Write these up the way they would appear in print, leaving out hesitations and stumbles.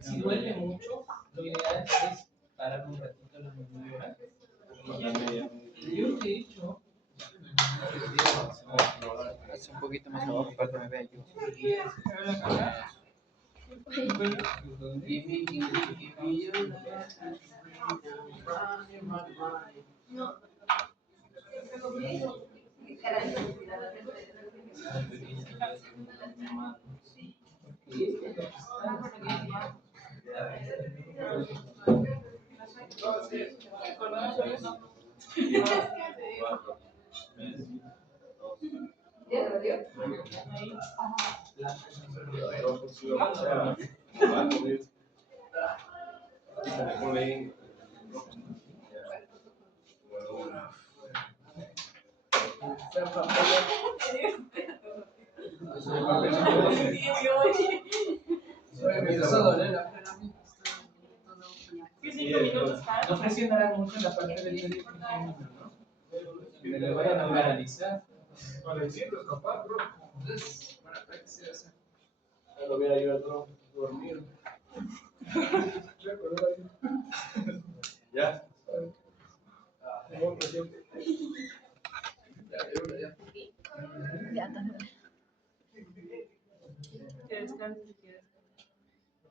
Si duele mucho, lo ideal es parar un ratito la media hora. Yo, de hecho, Hace un poquito más abajo para que me vea yo. no presionará mucho en la parte del teléfono, ¿no? Que le vayan a paralizar. Parecido, capaz, bro. Entonces, para práctica, lo voy a ayudar a dormir. ¿Ya?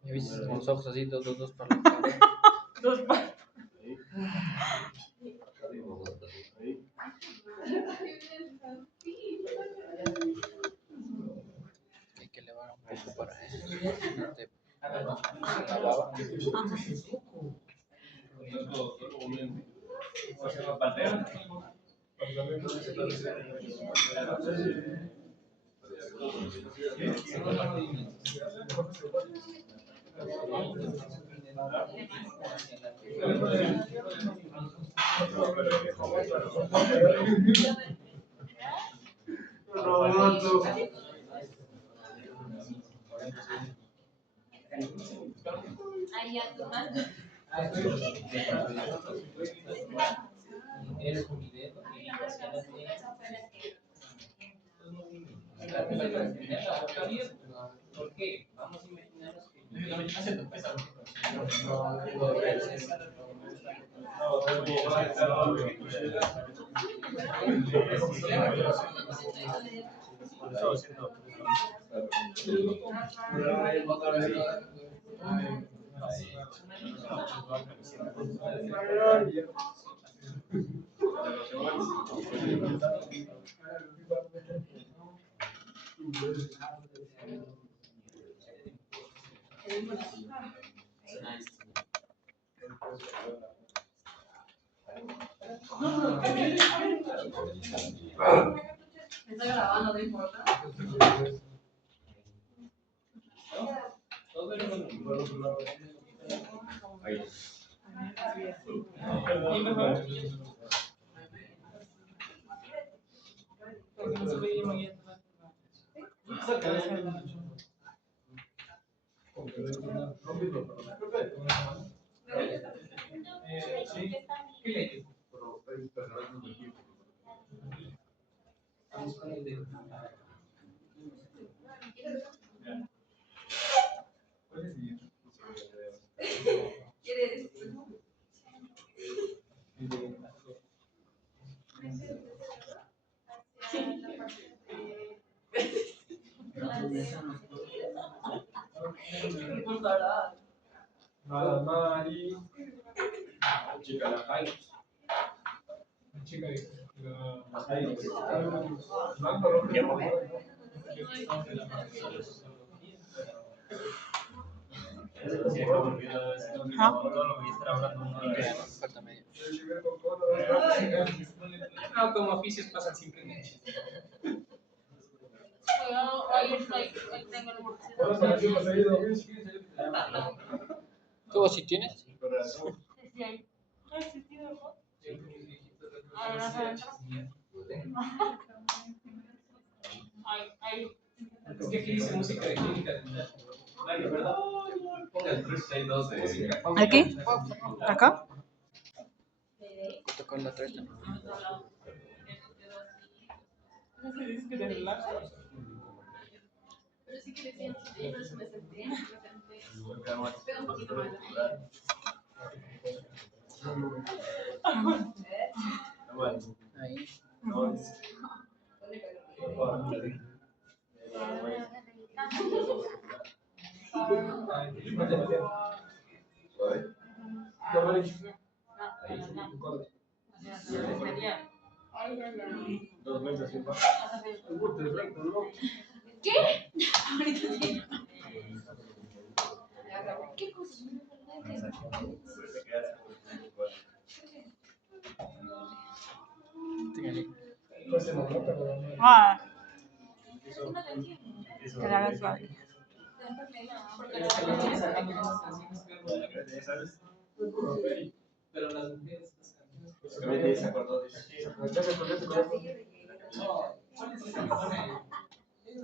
Me viste con los ojos así, dos para la cara. Dos para. Hay que elevar un poco para eso. La baba. Ahí ya tú más. Eres un video y ¿por qué? Vamos a imaginarnos Está grabando, no importa. ¿Qué le Vamos con el dedo. ¿Quieres? Mari. Chica, la Jai. Chica, la Jai. Falta medio. No, como oficios pasan siempre en el chiste. ¿Tú sí tienes? Es que aquí dice música de clínica dental. ¿Verdad? Ponga el 3, hay 2 de... ¿Aquí? ¿Acá? Tocar la 3. Pero sí que decían, sí, por eso me senté. Pega un poquito más. Ahí. ¿Qué? Ahorita sí. ¿Qué cosa? Ah, que la hagas suave. Pero las mujeres, estas canciones. Se acordó de eso. ¿Cuál es esa que pone?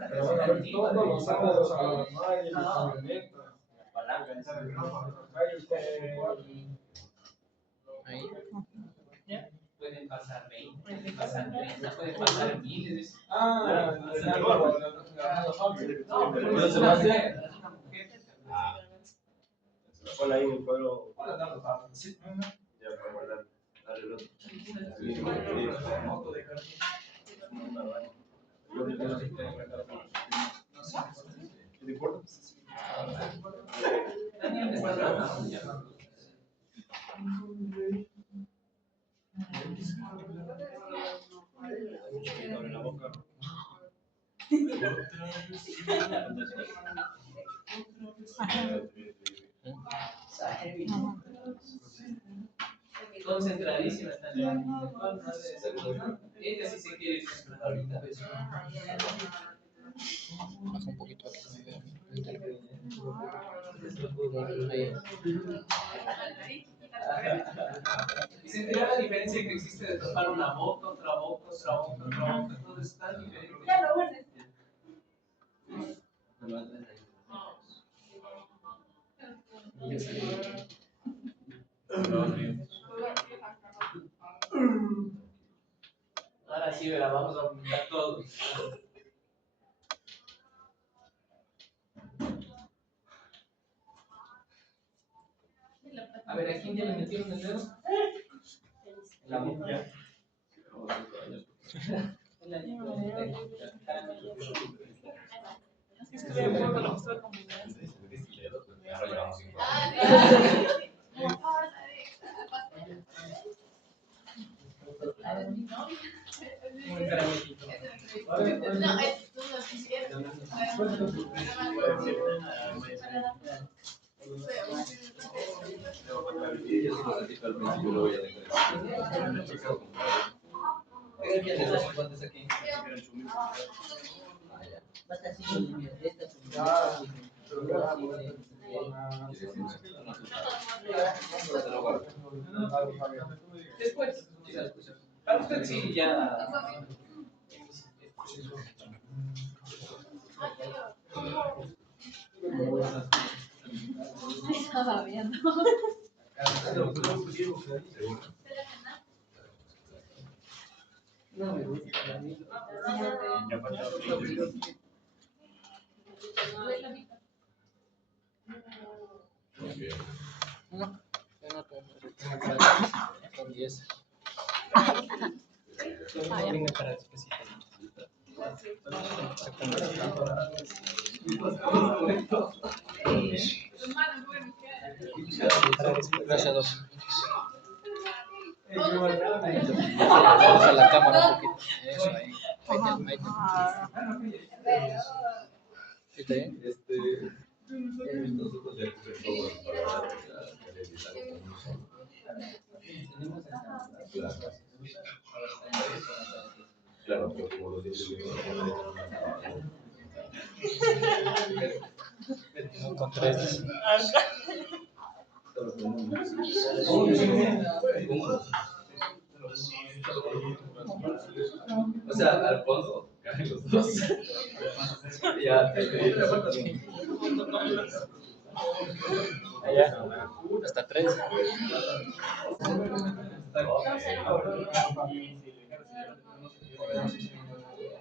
Pero van a ver todos los sábados a las 9 en la camioneta. Ahí. Pueden pasar 20, pueden pasar 30, pueden pasar miles. No, pero no se va a hacer. Ponla ahí en el cuadro. Sí. Ya para guardar. Dale el otro. ¿Te importa? Daniel me está tratando ya. Abre la boca. Concentradísima está. Ella sí se quiere concentrar ahorita. Baja un poquito aquí. Ahí. Y sentirá la diferencia que existe de tocar una boca, otra boca, otra boca, otra boca. Todo es tan diferente. Ya lo guardes. Ahora sí, verá, vamos a aumentar todo. A ver, ¿a quién ya le metieron el dedo? En la boca. En la un caramellito. No, es todo así, ¿cierto? ¿Cuántos aquí? Después. Para usted sí, ya. Me estaba viendo. No me gusta. No, yo no tengo. Son 10. Venga para después. Gracias, dos. Baja la cámara un poquito. Eso, ahí. Ahí está bien. Claro, pero como lo dice Con 3. O sea, al fondo caen los dos. Ya, Ya. Hasta 3.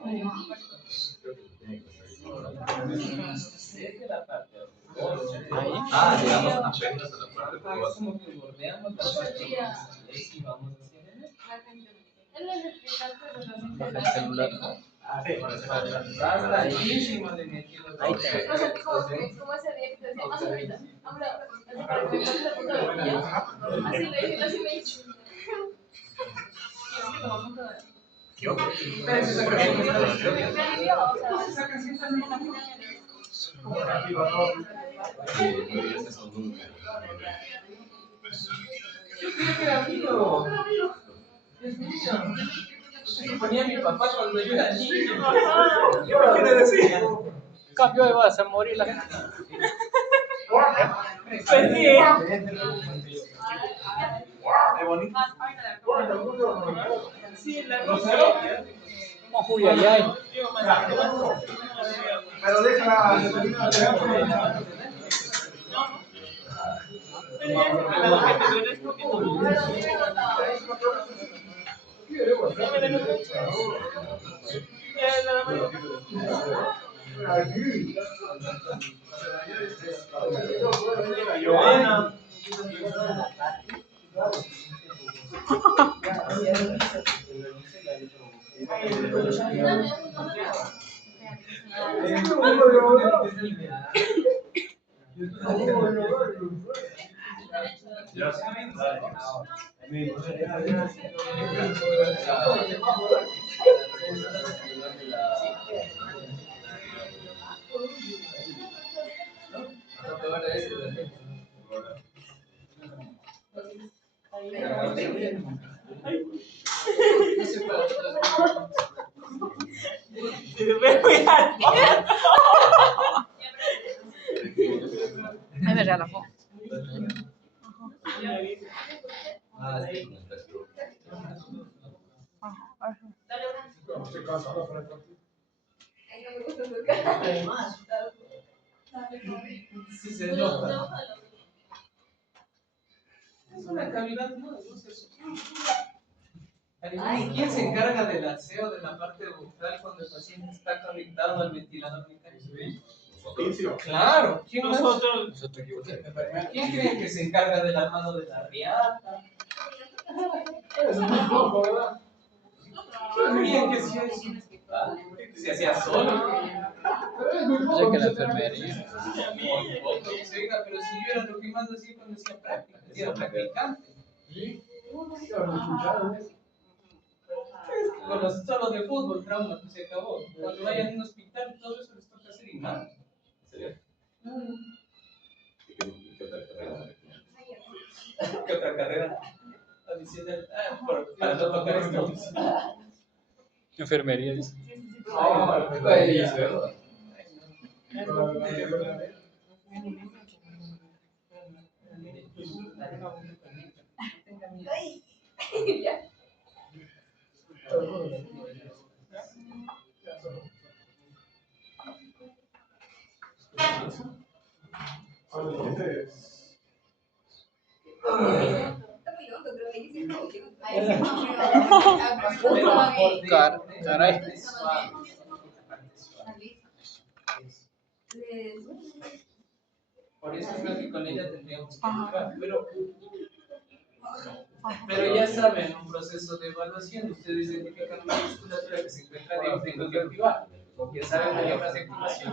Ahí. Ah, digamos, apenas a la parte de Es como que bordeamos la parte y vamos haciendo Baja el celular. hasta ahí encima de mi aquí los Ahí dos. está. O sea, como ese día que te decía, más ahorita, ahora, así para que me mande la foto de ella, así le dije, así me hizo. Pero esa canción está Me alivió, o sea, esa canción también la Yo creía que era mío. Es mío. Se ponía mi papá cuando yo era niño. ¿Qué le decía? Cambio y vas a morir la gente. Pues sí. Es bonito. Sí, la rosero. Como Juyayay. Pero déjala. Joana. Ahí me relajó. Sí se nota. Es una cavidad nueva, no sé. ¿Quién se encarga del aseo de la parte bucal cuando el paciente está conectado al ventilador mecánico? Claro, ¿quién más? ¿Quién cree que se encarga del armado de la riata? Eso es muy poco, ¿verdad? ¿Quién que se hacía solo? Sé que la enfermería. Oiga, pero si yo era lo que más hacía cuando hacía práctica, era practicante. Con los solo de fútbol, trauma, pues se acabó. Cuando vayan a un hospital, todo eso les toca hacer y nada. ¿Qué otra carrera? Adicional. Para no tocar esto. Enfermería, dice. Es verdad. Caray. Por eso creo que con ella tendríamos que jugar, pero ya saben, un proceso de evaluación, ustedes identifican una musculatura que se encuentra bien, tengo que activar, ya saben maniobras de activación.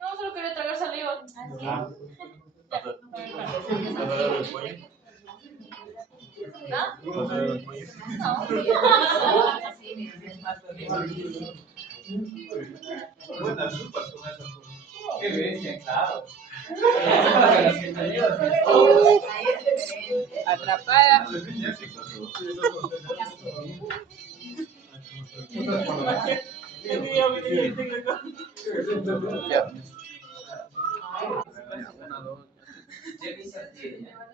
No, solo quería tragar saliva. Buenas chupas con esa. Qué bestia, claro. Atrapada.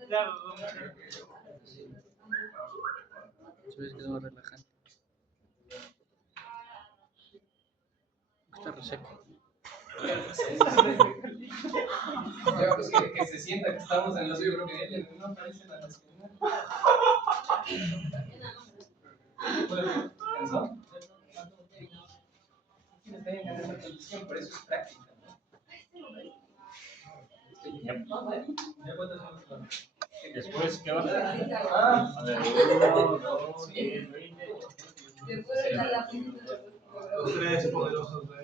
Ya. Subes que no relajante. Está reseco. Ya, pues que se sienta que estamos en los UPL, no aparece la nacional. ¿Cansó? Está en esa condición, por eso es práctica. Después, ¿qué va a hacer? Ah, A ver, 1, 2, 10, 20. Los 3 poderosos de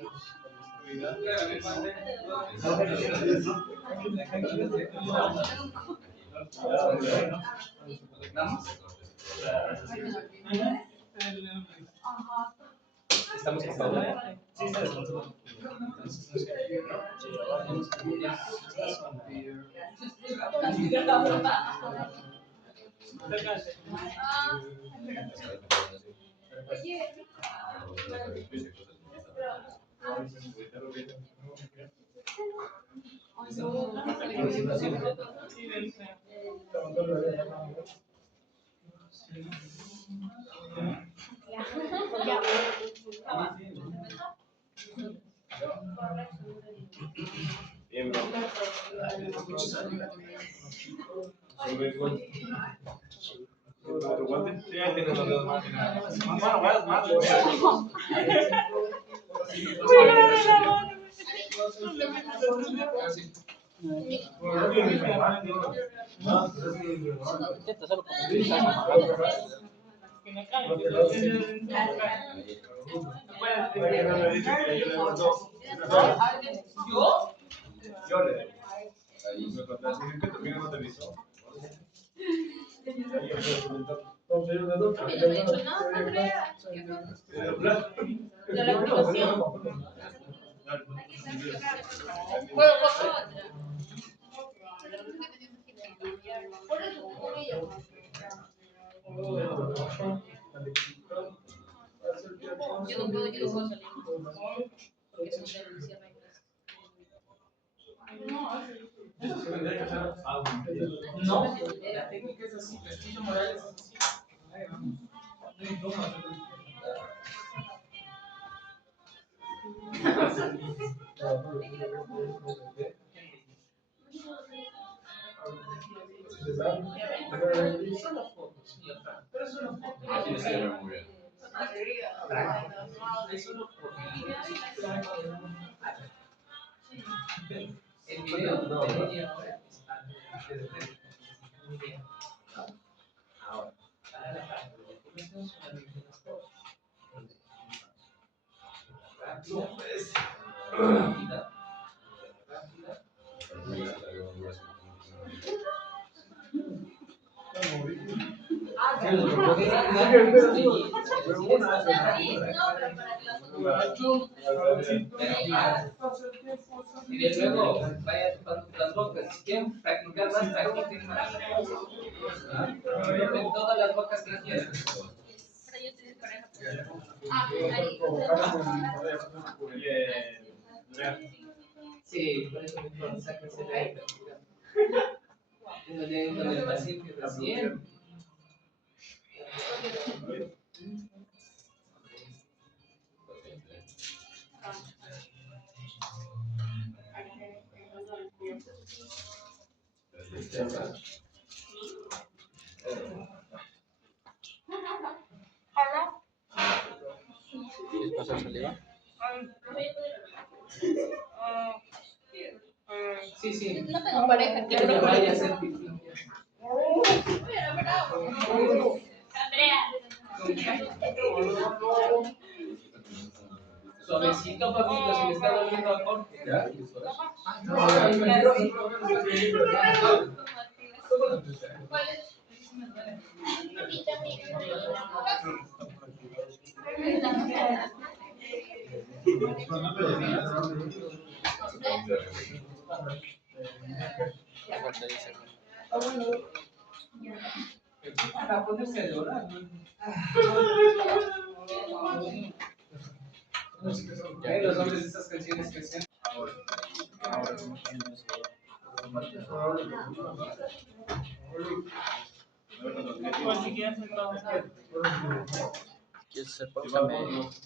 estamos con Paula. Sí, está descansando. Bien, bro. ¿Otro guante? Sí, ahí tiene los dedos más. Bueno, más. Intenta solo como Yo le debo. Me contaste que también no te avisó. No me he dicho nada, Andrea. De la activación. Bueno, otra. Por eso, por ello. Yo no puedo salir. Porque se me cierra en clase. No, la técnica es así, Castillo Morales es así. Solo fotos, sí, acá. Pero solo fotos. Así se ve muy bien. Solo fotos. El video de media hora está ahora, para la parte de comencemos con la revisión de las cosas. Rápida. Y de luego vaya tocando las bocas. Si quieren practicar más, practiquen más. En todas las bocas que quieran. Sí, por eso mejor sáquense de ahí. Con el paciente recién. ¿Quieres pasar saliva? Sí. No tengo pareja, Que no vaya a ser pipí. Andrea. Suavecito, papito, se le está doliendo a Jorge. ¿Cuál es? Para ponerse a llorar, ¿no? Los nombres de estas canciones que hacen. ¿Quieres ser próxima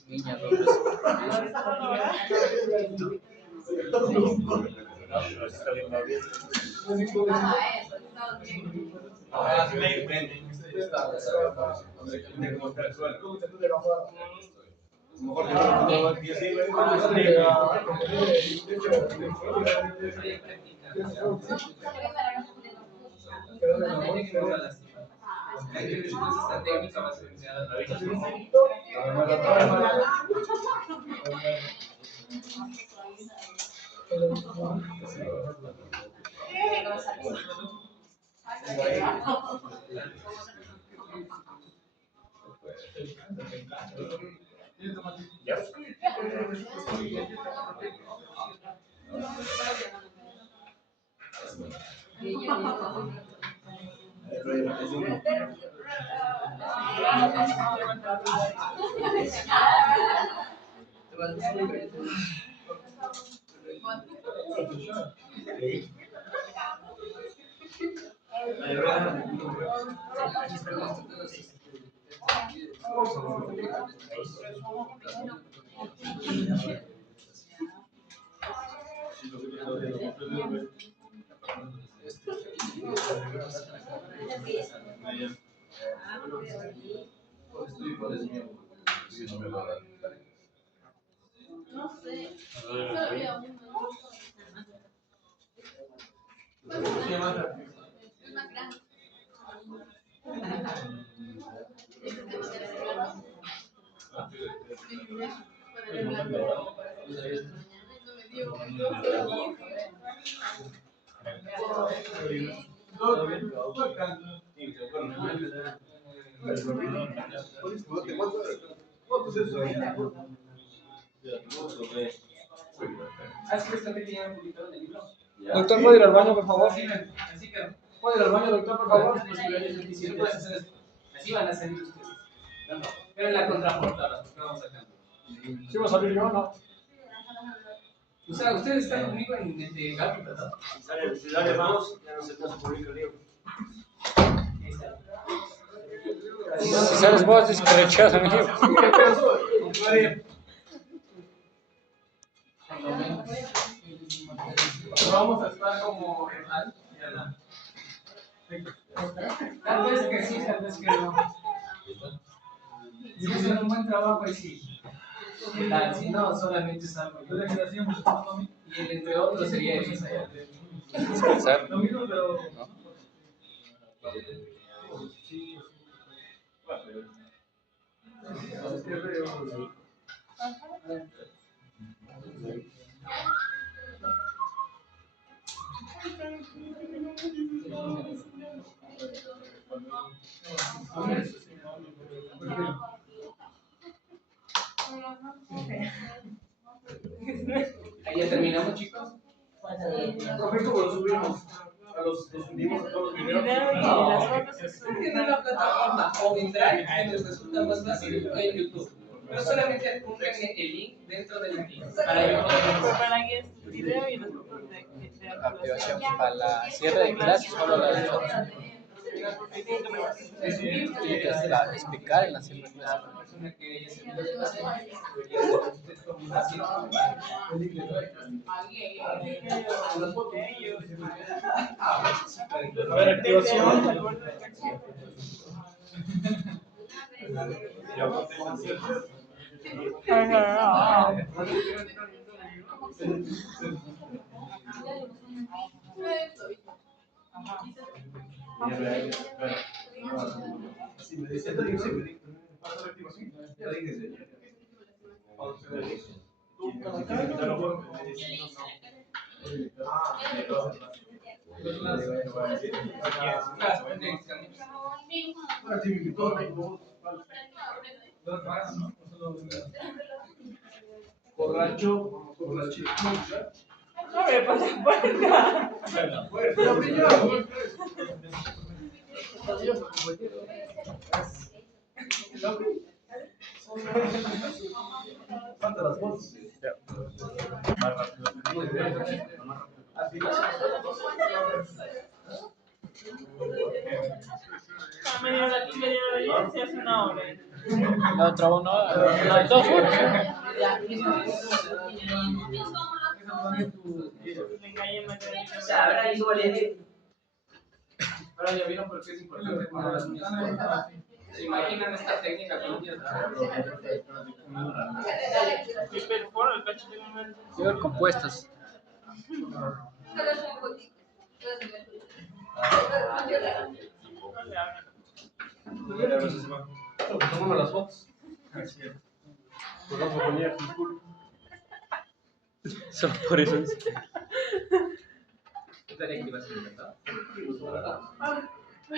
niña? ¿Dónde es? Después esta técnica va a ser enseñada. No sé. Solo había uno. Es más grande. Doctor, ¿puede ir al baño, por favor? Así que, ¿Puede ir al baño, doctor, por favor? así van a salir ustedes. Pero en la contraportada, porque vamos a cambiar. ¿Sí va a salir yo o no? O sea, ustedes están conmigo en el de Gaby, ¿verdad? Si sale vamos, ya no se publica el libro. Si sales vos, dices que rechazan el libro. Vamos a estar como en Al y Ana. Tal vez que sí, tal vez que no. Si hacen un buen trabajo, y sí. ¿Qué tal? Si no, solamente salgo yo. Y el entre otros sería Elisa. Descansar. Lo mismo, pero... ¿No? Ahí ya terminamos, chicos. Profe, ¿cómo lo subimos? Los subimos a todos los videos. Tiene una plataforma o en Drive, que les resulta más fácil, o en YouTube. Pero solamente pongan el link dentro del link para yo poder. Para que es video y los grupos de Activación para la cierre de clases, solo la de fotos. Para explicar en la cierre de clases. A ver, activación. Si me dice, ¿pasa la activación? Ya dije. Borracho, borrachito. No me pasa puerta. Pero brilló. faltan las fotos. Media hora aquí, media hora allá, se hace una hora. La otra uno, dos horas. Ahora ya vieron por qué es importante poner las uñas cortas. ¿Se imaginan esta técnica con uñas Llevar compuestas. Tomamos las fotos. Pues vamos a poner Solo por eso dice. ¿Qué tarea que ibas a intentar? No,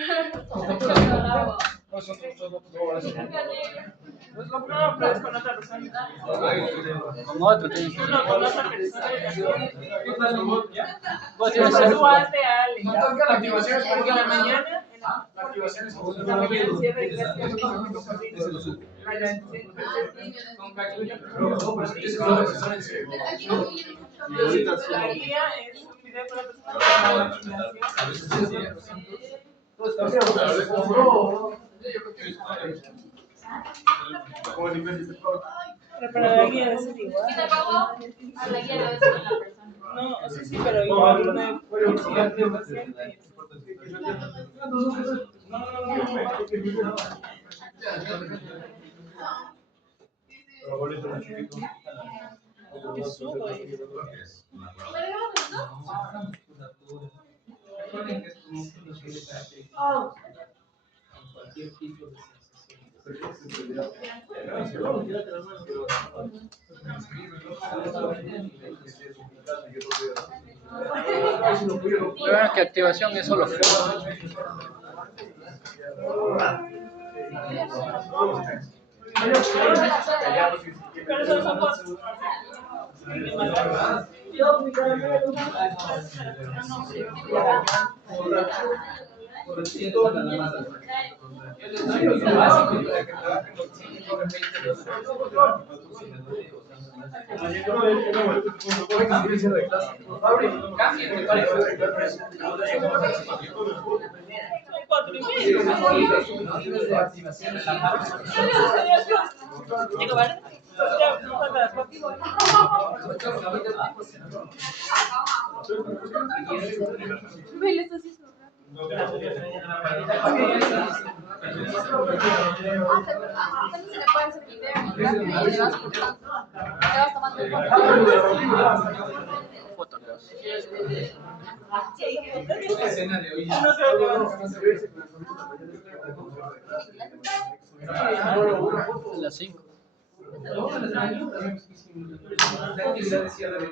pero es con otra persona. Con otro tienes que No, con otra persona. Vos tienes que hacer. Tú hazte a alguien. la activación es Porque en la mañana, La activación es en la mañana el cierre de clase es Con la guía es un video para pero para la guía debe ser igual. Si te pago, a la guía debe ser la persona. No, sí, sí, pero igual una Recuerden que estos músculos que le caracterizan cualquier tipo de Pero vean que activación es solo. pero son cosas. Yo les doy lo básico para que trabajen con 5 de 22. Cambien de pareja. Son 4:30. De activación en la parte. Digo, ¿vale? Ya, no falta las 4. También se le puede hacer video y le vas cortando. Te vas tomando el Foto. Esta escena de hoy. No creo que Las 5. La actividad de cierre de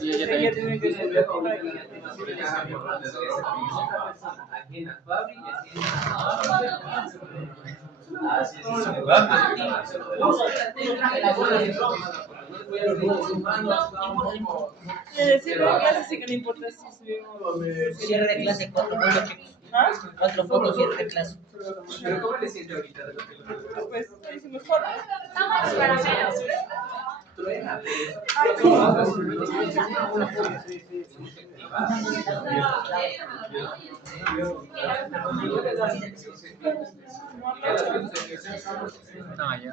Y ella también. Le decirle a clase sí que no importa si subimos. Cierre de clase, 4 fotos, chicos. 4 fotos, cierre de clase. Pero ¿cómo le siente ahorita de lo que lo Pues hicimos 4. Estamos para menos. truena? No, ya.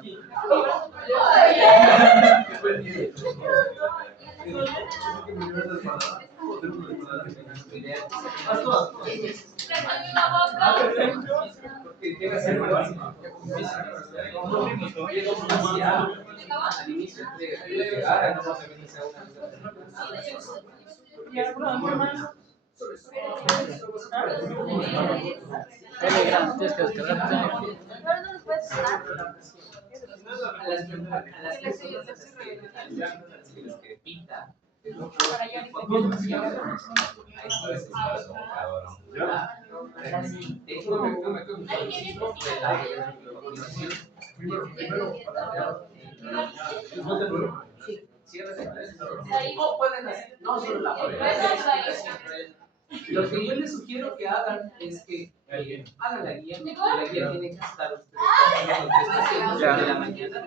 Porque llega a ser básico. Al inicio de llegar, no vas a venir a Telegram, tienes que descargar Telegram. Pero no nos puedes dar. que pinta. Para yo No pueden hacer, no solo la Lo que yo les sugiero que hagan es que hagan la guía. La guía tiene que estar ustedes trabajando 3 a 7 de la mañana.